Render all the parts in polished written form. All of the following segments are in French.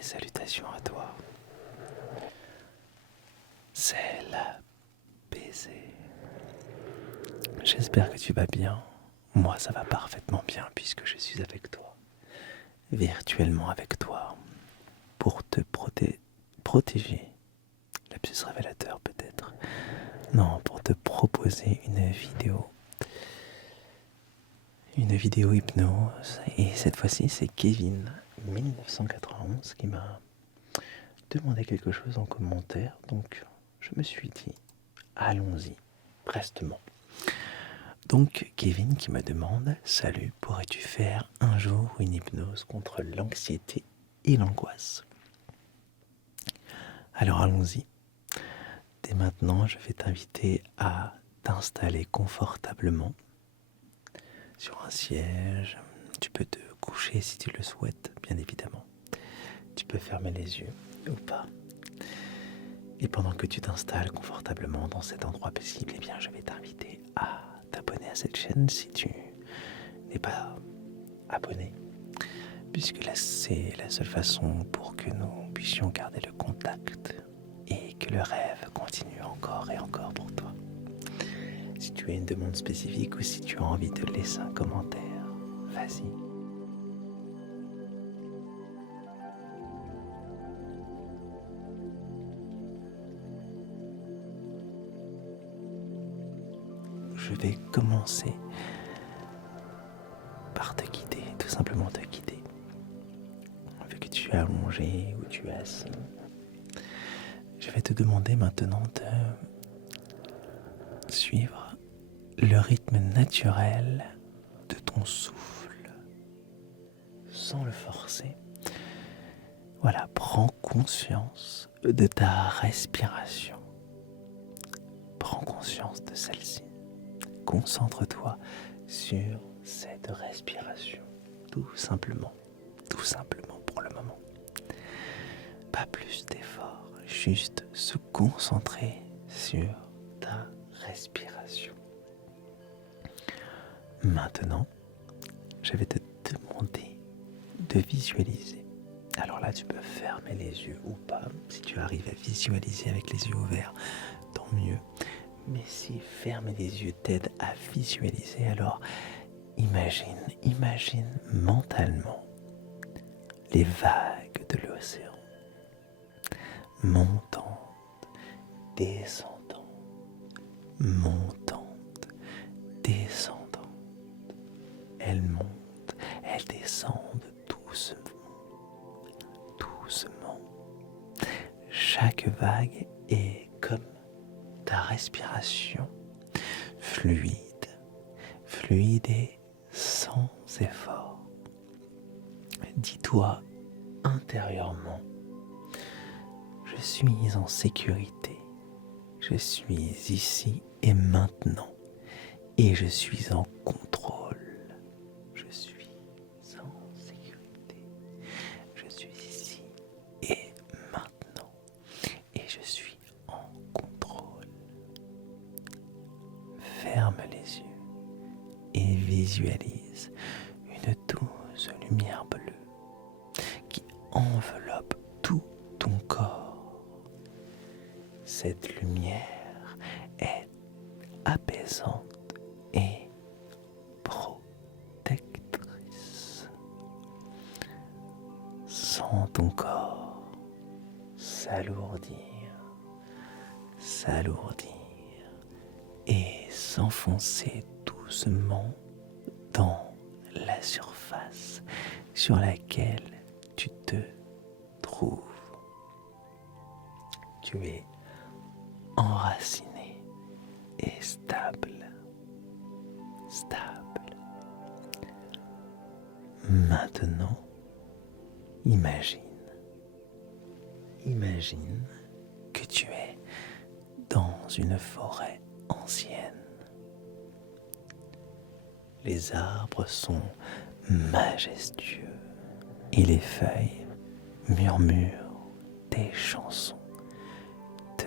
Salutations à toi. C'est la baiser. J'espère que tu vas bien. Moi, ça va parfaitement bien puisque je suis avec toi, virtuellement avec toi, pour te protéger. Lapsus révélateur peut-être. Non, pour te proposer une vidéo hypnose. Et cette fois-ci, c'est Kevin, 1991, qui m'a demandé quelque chose en commentaire. Donc, je me suis dit, allons-y, prestement. Donc, Kevin qui me demande, salut, pourrais-tu faire un jour une hypnose contre l'anxiété et l'angoisse? Alors, allons-y. Dès maintenant, je vais t'inviter à t'installer confortablement sur un siège. Tu peux te coucher si tu le souhaites, bien évidemment. Tu peux fermer les yeux ou pas. Et pendant que tu t'installes confortablement dans cet endroit paisible, eh bien, je vais t'inviter à t'abonner à cette chaîne si tu n'es pas abonné. Puisque là, c'est la seule façon pour que nous puissions garder le contact et que le rêve continue encore et encore pour toi. Si tu as une demande spécifique ou si tu as envie de laisser un commentaire, vas-y. Je vais commencer par te guider, tout simplement te guider. Vu que tu es allongé ou tu es assis, je vais te demander maintenant de suivre le rythme naturel de ton souffle, sans le forcer. Voilà, prends conscience de ta respiration. Prends conscience de celle-ci. Concentre-toi sur cette respiration, tout simplement pour le moment. Pas plus d'efforts, juste se concentrer sur ta respiration. Maintenant, je vais te demander de visualiser. Alors là, tu peux fermer les yeux ou pas. Si tu arrives à visualiser avec les yeux ouverts, tant mieux. Mais si fermer les yeux t'aide à visualiser, alors imagine mentalement les vagues de l'océan, montantes, descendantes, montantes, descendantes. Elles montent, elles descendent doucement. Chaque vague est comme ta respiration, fluide et sans effort. Dis-toi intérieurement, je suis en sécurité, je suis ici et maintenant, et je suis en contrôle. Je suis en sécurité, je suis ici et maintenant, et je suis en contrôle. Ferme les yeux et visualise une douce lumière bleue qui enveloppe tout ton corps. Cette lumière est apaisante et protectrice. Sens ton corps s'alourdir et s'enfoncer doucement dans la surface sur laquelle tu te trouves. Tu es enraciné et stable. Maintenant, imagine que tu es dans une forêt ancienne. Les arbres sont majestueux et les feuilles murmurent des chansons de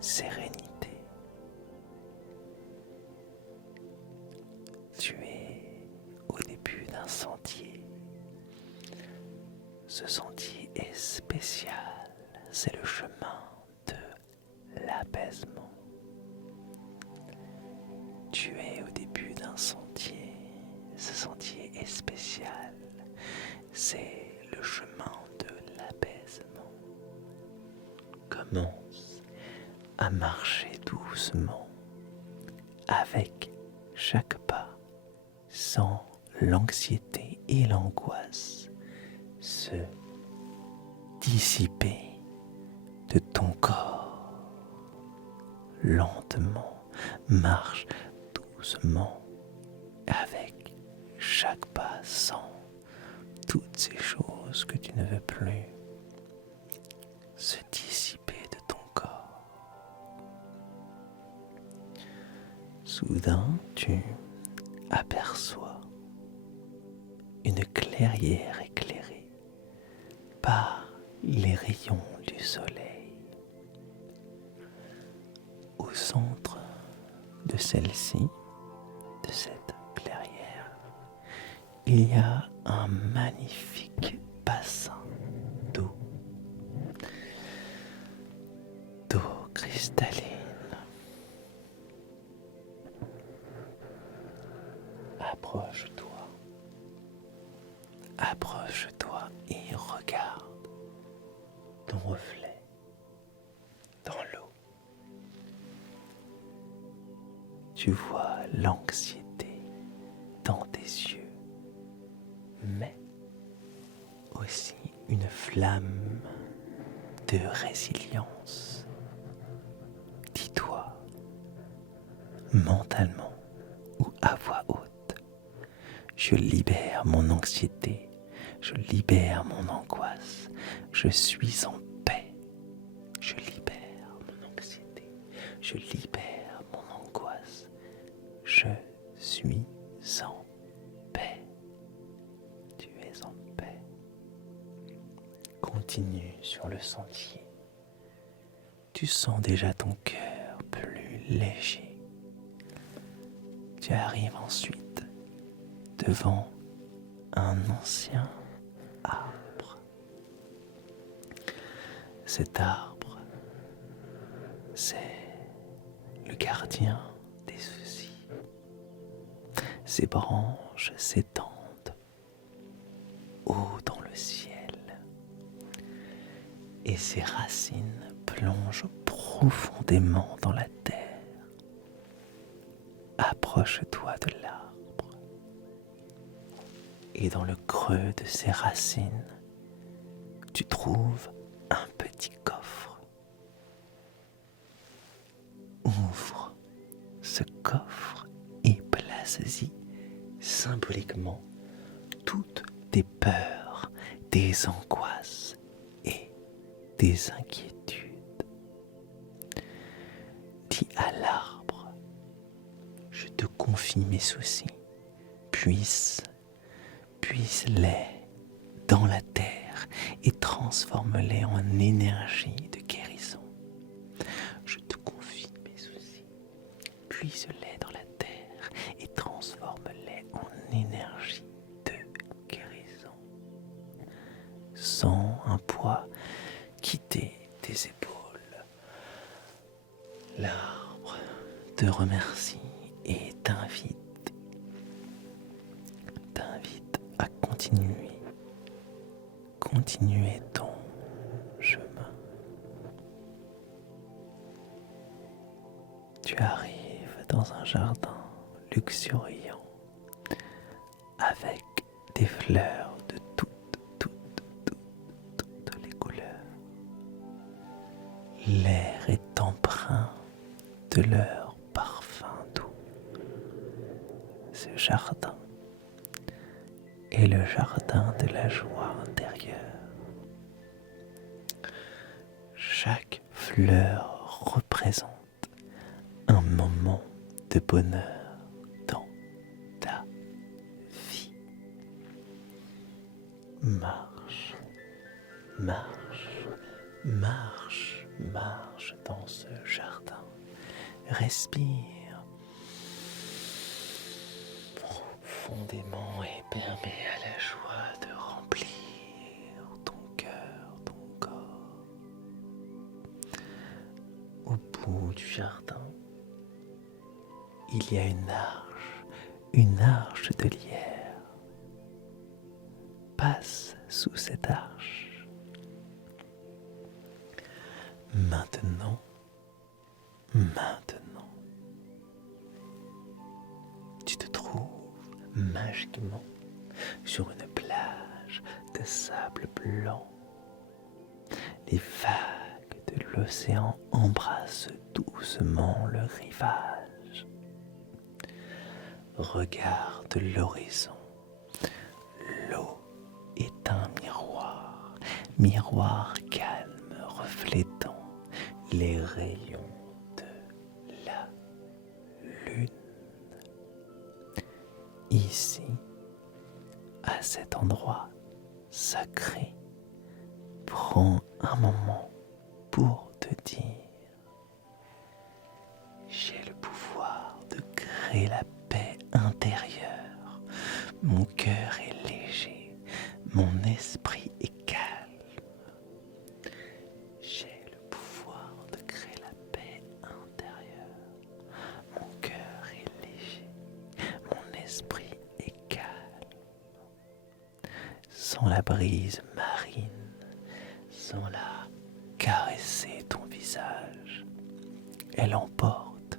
sérénité. Tu es au début d'un sentier. Ce sentier est spécial. C'est le chemin de l'apaisement. Tu es au début d'un sentier. Ce sentier est spécial. C'est le chemin de l'apaisement. Commence à marcher doucement, avec chaque pas, sans l'anxiété et l'angoisse se dissiper de ton corps. Lentement, marche doucement, avec chaque pas, sans toutes ces choses que tu ne veux plus se dissiper de ton corps. Soudain, tu aperçois une clairière éclairée par les rayons du soleil. Au centre de celle-ci, de cette clairière, il y a un magnifique bassin d'eau cristalline. Approche-toi et regarde ton reflet dans l'eau. Tu vois l'anxiété dans tes yeux, mais aussi une flamme de résilience. Dis-toi, mentalement ou à voix haute, je libère mon anxiété, je libère mon angoisse, je suis en paix. Je libère mon anxiété, je libère mon angoisse, je suis en paix. Tu es en paix. Continue sur le sentier. Tu sens déjà ton cœur plus léger. Tu arrives ensuite devant un ancien arbre. Cet arbre, c'est le gardien des soucis. Ses branches s'étendent haut dans le ciel et ses racines plongent profondément dans la terre. Approche-toi de l'arbre et dans le creux de ses racines, tu trouves un petit coffre. Ouvre ce coffre et place-y symboliquement toutes tes peurs, tes angoisses et tes inquiétudes. Dis à l'arbre, je te confie mes soucis, puise-les dans la terre et transforme-les en énergie de guérison. Je te confie mes soucis, puise-les dans la terre et transforme-les en énergie de guérison. Sens un poids quitter tes épaules. L'arbre te remercie et t'invite à continuer ton chemin. Tu arrives dans un jardin luxuriant avec des fleurs de toutes les couleurs. L'air est empreint de leur parfum doux. Ce jardin est le jardin de la joie intérieure. Chaque fleur représente un moment de bonheur dans ta vie. Marche dans ce jardin. Respire profondément et permets à la joie de remplir bout du jardin, il y a une arche de lierre. Passe sous cette arche. Maintenant, tu te trouves magiquement sur une plage de sable blanc. Les vagues de l'océan embrassent doucement le rivage. Regarde l'horizon. L'eau est un miroir calme reflétant les rayons de la lune. Ici, à cet endroit sacré, prends un moment pour te dire: j'ai le pouvoir de créer la paix intérieure. Mon cœur est léger, mon esprit est calme. J'ai le pouvoir de créer la paix intérieure. Mon cœur est léger, mon esprit est calme. Sens la brise marine, sens-la caresser ton visage. Elle emporte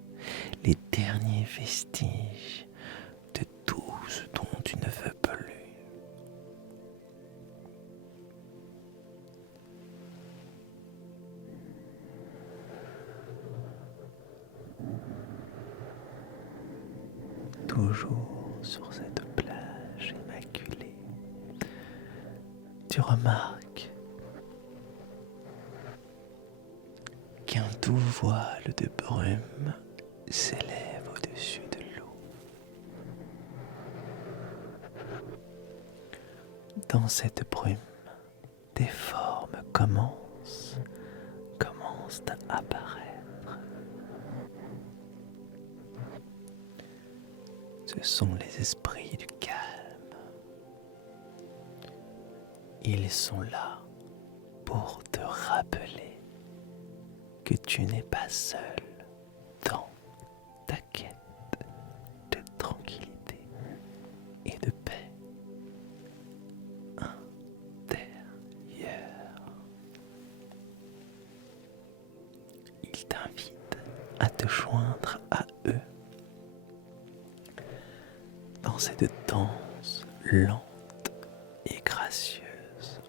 les derniers vestiges de tout ce dont tu ne veux plus. Toujours sur cette plage immaculée, tu remarques qu'un doux voile de brume s'élève au-dessus de l'eau. Dans cette brume, des formes commencent à apparaître. Ce sont les esprits du calme. Ils sont là pour te rappeler que tu n'es pas seul dans ta quête de tranquillité et de paix intérieure. Ils t'invitent à te joindre à eux dans cette danse lente et gracieuse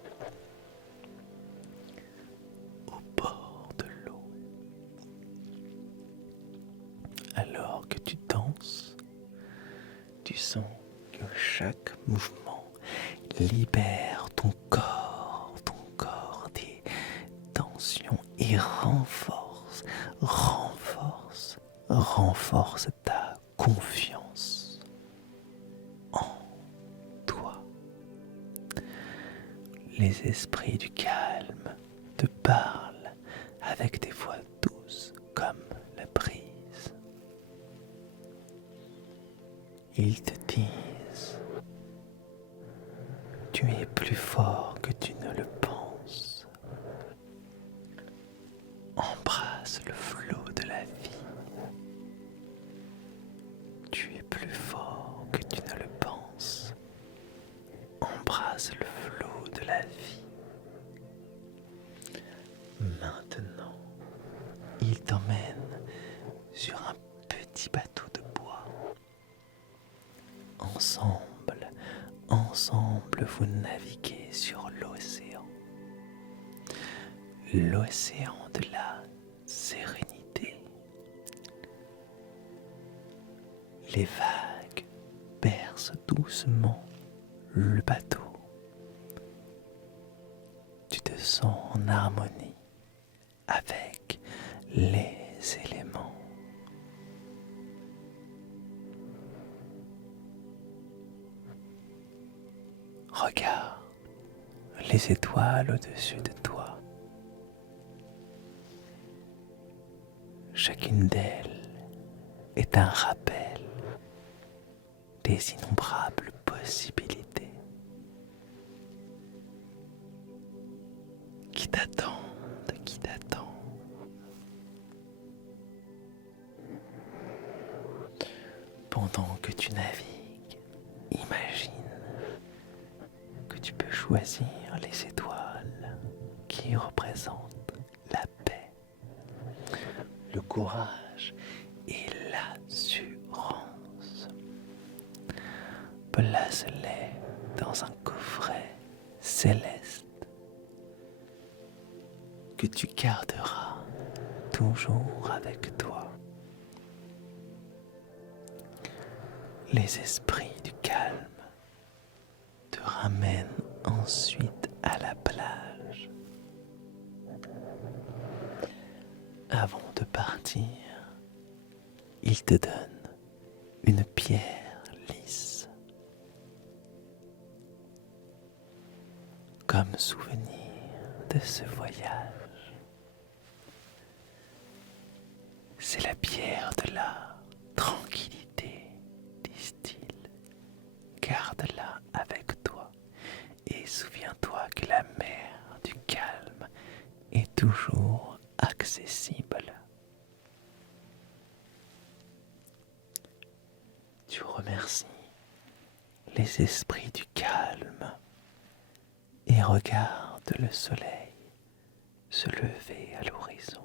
au bord de l'eau. Alors que tu danses, tu sens que chaque mouvement libère ton corps des tensions et renforce ta confiance en toi. Les esprits du calme te parlent avec des voix douces comme la brise. Ils te disent: tu es plus fort que tu ne le penses. Embrasse le flot de la vie. Tu es plus fort que tu ne le penses. Embrasse le flot de la vie. Maintenant, il t'emmène sur un petit bateau de bois. Ensemble, vous naviguez sur l'océan de la sérénité. Les vagues bercent doucement le bateau. Tu te sens en harmonie avec les éléments. Regarde les étoiles au-dessus de toi. Chacune d'elles est un rappel des innombrables possibilités qui t'attendent. pendant que tu navigues, imagine que tu peux choisir les étoiles qui représentent la paix, le courage et l'assurance. Place-les dans un coffret céleste que tu garderas toujours avec toi. Les esprits du calme te ramènent ensuite à la plage. Avant de partir, ils te donnent une pierre lisse comme souvenir de ce voyage. C'est la pierre de la tranquillité, disent-ils. Garde-la avec toi et souviens-toi que la mer du calme est toujours accessible. Tu remercies les esprits du calme et regarde le soleil se lever à l'horizon.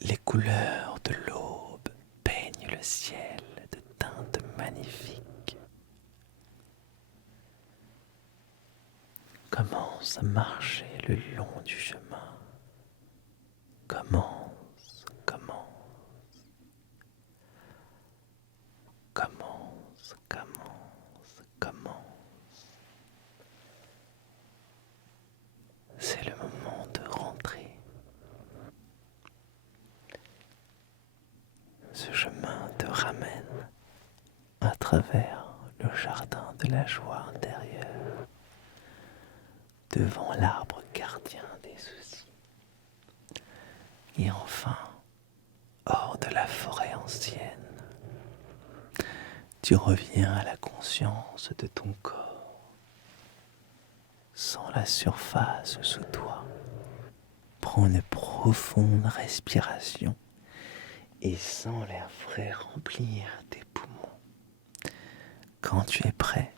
Les couleurs de l'aube peignent le ciel de teintes magnifiques. Commence à marcher le long du chemin. Commence. C'est le moment de rentrer. Ce chemin te ramène à travers le jardin de la joie intérieure, devant l'arbre gardien des soucis. Et enfin, hors de la forêt ancienne, tu reviens à la conscience de ton corps, sans la surface sous toi. Prends une profonde respiration et sens l'air frais remplir tes poumons. Quand tu es prêt,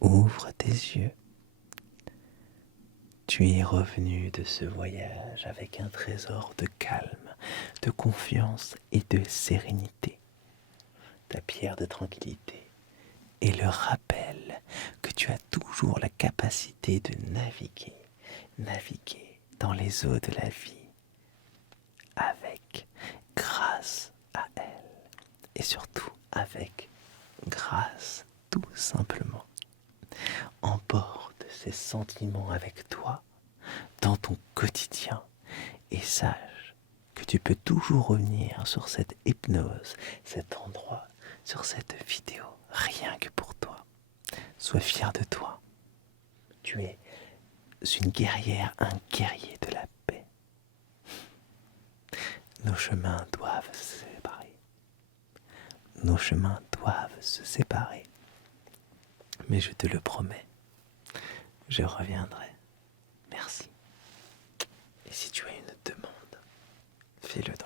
ouvre tes yeux. Tu es revenu de ce voyage avec un trésor de calme, de confiance et de sérénité. Ta pierre de tranquillité et le rappel que tu as toujours la capacité de naviguer dans les eaux de la vie avec, grâce à elle et surtout avec, grâce tout simplement. Emporte ces sentiments avec toi dans ton quotidien et sache que tu peux toujours revenir sur cette hypnose, cet endroit, sur cette vidéo, rien que pour toi. Sois fier de toi. Tu es une guerrière, un guerrier de la paix. Nos chemins doivent se séparer. Nos chemins doivent se séparer. Mais je te le promets, je reviendrai. Merci. Et si tu as une demande, fais-le dans